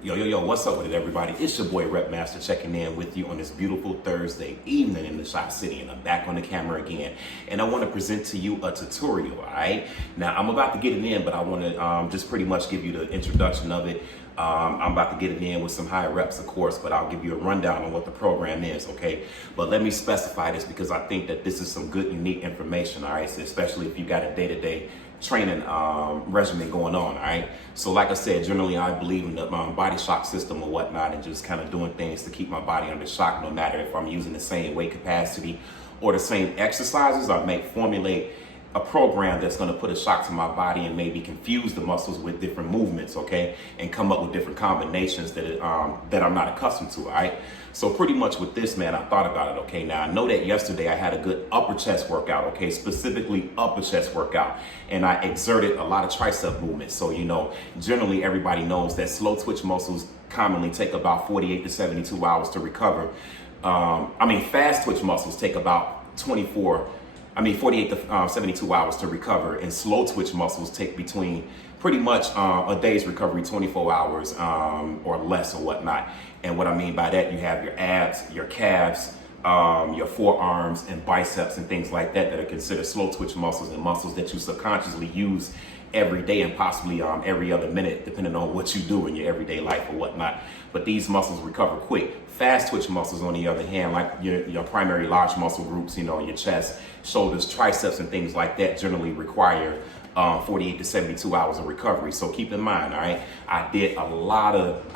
Yo, what's up with it, everybody? It's your boy Rep Master checking in with you on this beautiful Thursday evening in the Shop City, and I'm back on the camera again. And I want to present to you a tutorial, all right? Now, I'm about to get it in, but I want to just pretty much give you the introduction of it. I'm about to get it in with some high reps, of course, but I'll give you a rundown on what the program is, okay? But let me specify this because I think that this is some good, unique information, all right? So especially if you got a day-to-day training regimen going on, all right? So like I said, generally I believe in the body shock system or whatnot, and just kind of doing things to keep my body under shock, no matter if I'm using the same weight capacity or the same exercises. I may formulate a program that's going to put a shock to my body and maybe confuse the muscles with different movements, okay, and come up with different combinations that I'm not accustomed to, all right? So pretty much with this, man, I thought about it, okay? Now, I know that yesterday I had a good upper chest workout, okay, specifically upper chest workout, and I exerted a lot of tricep movements. So, you know, generally everybody knows that slow twitch muscles commonly take about 48 to 72 hours to recover. Fast twitch muscles take about 48 to 72 hours to recover, and slow twitch muscles take between pretty much a day's recovery, 24 hours or less or whatnot. And what I mean by that, you have your abs, your calves, your forearms and biceps and things like that that are considered slow twitch muscles, and muscles that you subconsciously use every day and possibly every other minute, depending on what you do in your everyday life or whatnot. But these muscles recover quick. Fast twitch muscles, on the other hand, like your primary large muscle groups, you know, your chest, shoulders, triceps, and things like that, generally require 48 to 72 hours of recovery. So keep in mind, all right, I did a lot of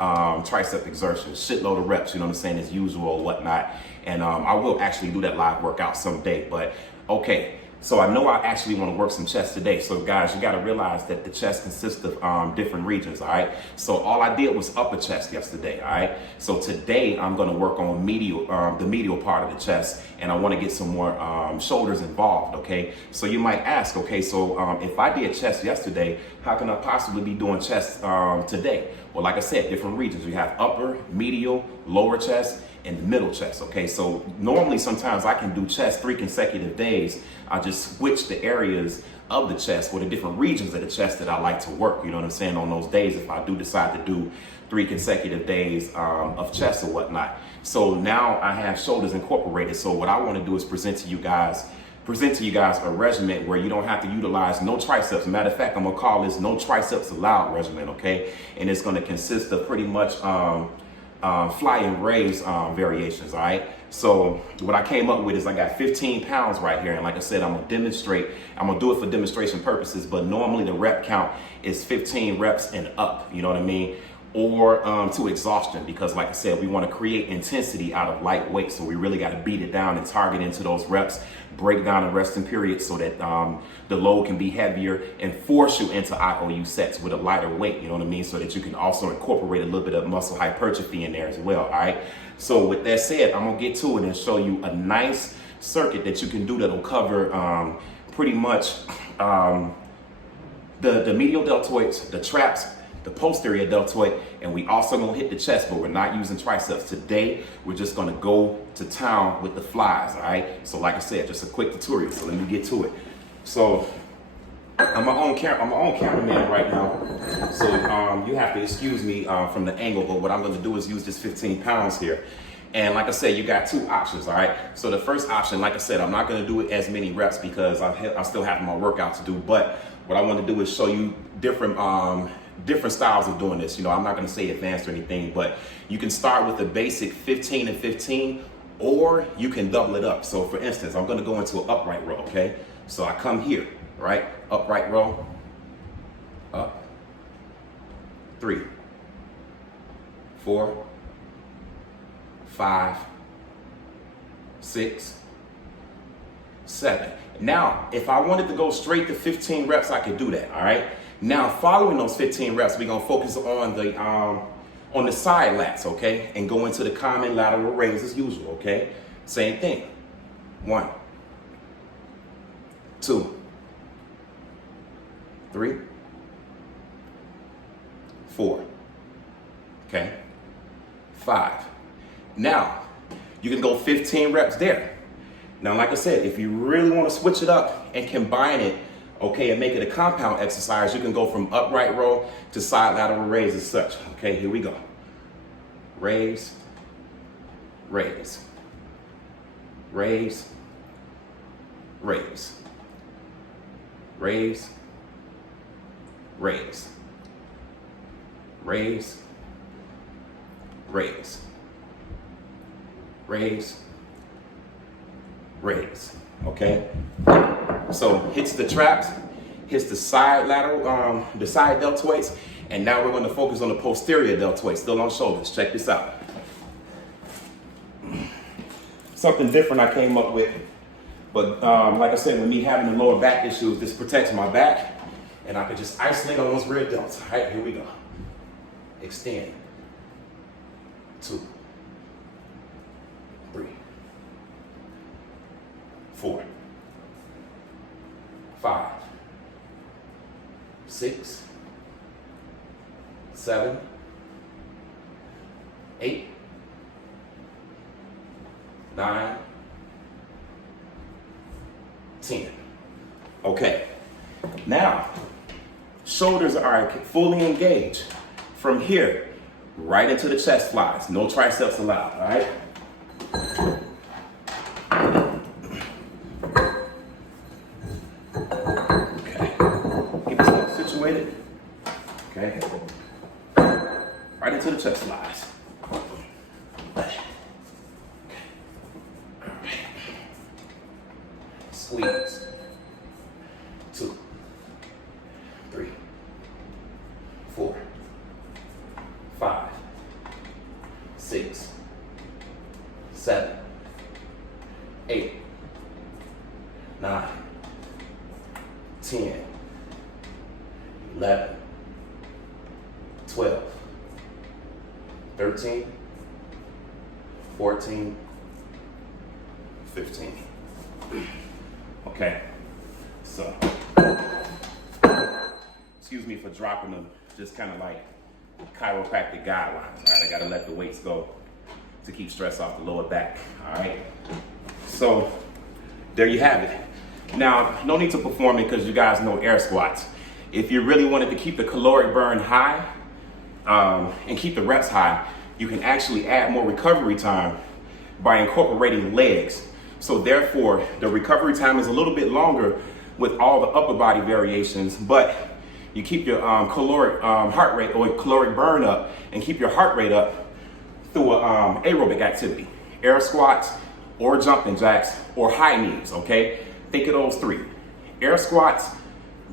tricep exertions, shitload of reps, you know what I'm saying, as usual or whatnot. And I will actually do that live workout someday. But okay, so I know I actually want to work some chest today. So guys, you got to realize that the chest consists of different regions, all right? So all I did was upper chest yesterday, all right? So today I'm going to work on the medial part of the chest, and I want to get some more shoulders involved, okay? So you might ask, okay, so if I did chest yesterday, how can I possibly be doing chest today? Well, like I said, different regions. You have upper, medial, lower chest, and the middle chest, okay? So normally sometimes I can do chest 3 consecutive days. I just switch the areas of the chest or the different regions of the chest that I like to work, you know what I'm saying, on those days if I do decide to do 3 consecutive days of chest or whatnot. So now I have shoulders incorporated. So what I want to do is present to you guys a regimen where you don't have to utilize no triceps. Matter of fact, I'm gonna call this no triceps allowed regimen, okay? And it's gonna consist of pretty much fly and raise variations, all right? So what I came up with is I got 15 pounds right here. And like I said, I'm gonna do it for demonstration purposes, but normally the rep count is 15 reps and up, you know what I mean? Or to exhaustion, because like I said, we want to create intensity out of light weight. So we really got to beat it down and target into those reps, break down the resting period so that the load can be heavier and force you into IOU sets with a lighter weight, you know what I mean? So that you can also incorporate a little bit of muscle hypertrophy in there as well, all right? So with that said, I'm gonna get to it and show you a nice circuit that you can do that'll cover pretty much the medial deltoids, the traps, the posterior deltoid, and we also gonna hit the chest, but we're not using triceps. Today, we're just gonna go to town with the flies, all right? So like I said, just a quick tutorial, so let me get to it. So I'm my own cameraman right now, so you have to excuse me from the angle, but what I'm gonna do is use this 15 pounds here. And like I said, you got 2 options, all right? So the first option, like I said, I'm not gonna do it as many reps because I still have my workout to do, but what I wanna do is show you different styles of doing this. You know, I'm not gonna say advanced or anything, but you can start with the basic 15 and 15, or you can double it up. So for instance, I'm gonna go into an upright row, okay? So I come here, right? Upright row, up, 3, 4, 5, 6, 7. Now, if I wanted to go straight to 15 reps, I could do that, all right? Now, following those 15 reps, we're gonna focus on the side lats, okay? And go into the common lateral raise as usual, okay? Same thing. 1, 2, 3, 4, okay? 5. Now, you can go 15 reps there. Now, like I said, if you really want to switch it up and combine it, okay, and make it a compound exercise, you can go from upright row to side lateral raise as such. Okay, here we go. raise, raise, raise, raise, raise, raise, raise, raise, raise, raise. Okay? So hits the traps, hits the side lateral, the side deltoids, and now we're going to focus on the posterior deltoids, still on shoulders. Check this out. Something different I came up with, but like I said, with me having the lower back issues, this protects my back, and I could just isolate on those rear delts. All right, here we go. Extend. 2, 3, 4, 5, 6, 7, 8, 9, 10. Okay. Now, shoulders are fully engaged. From here, right into the chest flies. No triceps allowed, all right? Okay. Keep yourself situated. Okay. Right into the chest flies. Okay. All right. Squeeze. 2, 3, 4, 5, 6, 7, 8, 9, 10, 11, 12, 13, 14, 15. Okay, so, excuse me for dropping them, just kind of like chiropractic guidelines, all right? I gotta let the weights go to keep stress off the lower back, all right? So, there you have it. Now, no need to perform it because you guys know air squats. If you really wanted to keep the caloric burn high and keep the reps high, you can actually add more recovery time by incorporating legs. So therefore, the recovery time is a little bit longer with all the upper body variations, but you keep your caloric heart rate or caloric burn up and keep your heart rate up through aerobic activity, air squats or jumping jacks or high knees, okay? Think of those three: air squats,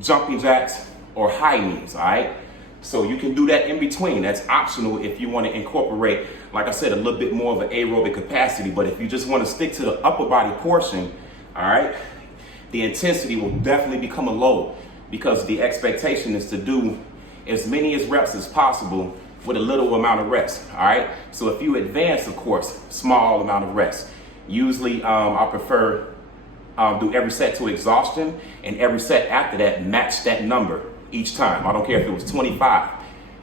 jumping jacks, or high knees, all right? So you can do that in between. That's optional if you want to incorporate, like I said, a little bit more of an aerobic capacity. But if you just want to stick to the upper body portion, all right, the intensity will definitely become a low because the expectation is to do as many as reps as possible with a little amount of rest, all right? So if you advance, of course, small amount of rest. Usually I prefer do every set to exhaustion, and every set after that match that number each time. I don't care if it was 25.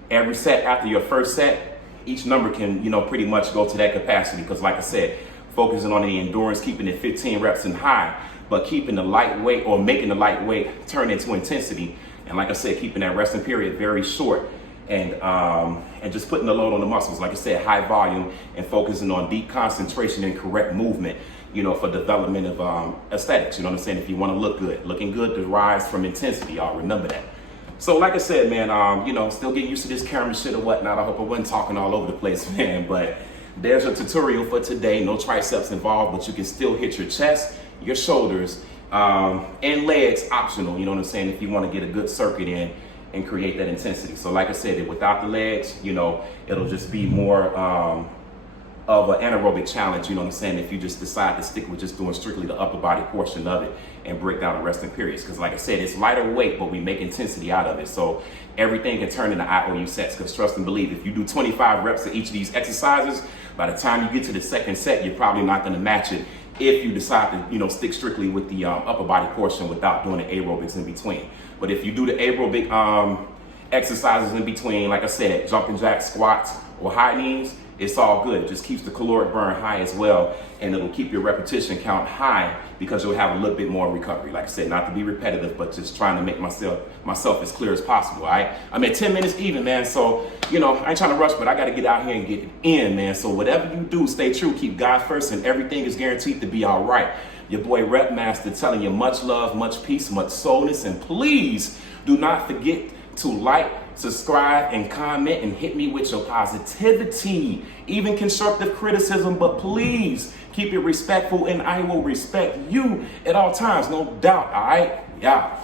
Every set after your first set, each number can, pretty much go to that capacity because like I said, focusing on the endurance, keeping it 15 reps and high, but keeping the lightweight or making the lightweight turn into intensity. And like I said, keeping that resting period very short and just putting the load on the muscles. Like I said, high volume and focusing on deep concentration and correct movement, for development of aesthetics. You know what I'm saying? If you want to look good, looking good derives from intensity. Y'all remember that. So like I said, man, still getting used to this camera shit or whatnot. I hope I wasn't talking all over the place, man, but there's a tutorial for today. No triceps involved, but you can still hit your chest, your shoulders, and legs optional. You know what I'm saying? If you want to get a good circuit in and create that intensity. So like I said, without the legs, it'll just be more of an anaerobic challenge, you know what I'm saying, if you just decide to stick with just doing strictly the upper body portion of it and break down the resting periods. Because like I said, it's lighter weight, but we make intensity out of it. So everything can turn into IOU sets, because trust and believe, if you do 25 reps of each of these exercises, by the time you get to the second set, you're probably not going to match it if you decide to, stick strictly with the upper body portion without doing the aerobics in between. But if you do the aerobic exercises in between, like I said, jumping jacks, squats, or high knees, it's all good. It just keeps the caloric burn high as well, and it'll keep your repetition count high because you'll have a little bit more recovery. Like I said, not to be repetitive, but just trying to make myself as clear as possible, all right? I'm at 10 minutes even, man, so, you know, I ain't trying to rush, but I got to get out here and get it in, man. So whatever you do, stay true, keep God first, and everything is guaranteed to be all right. Your boy Rep Master telling you much love, much peace, much soulness, and please do not forget to like, subscribe, and comment, and hit me with your positivity, even constructive criticism, but please keep it respectful, and I will respect you at all times, no doubt, all right? Yeah.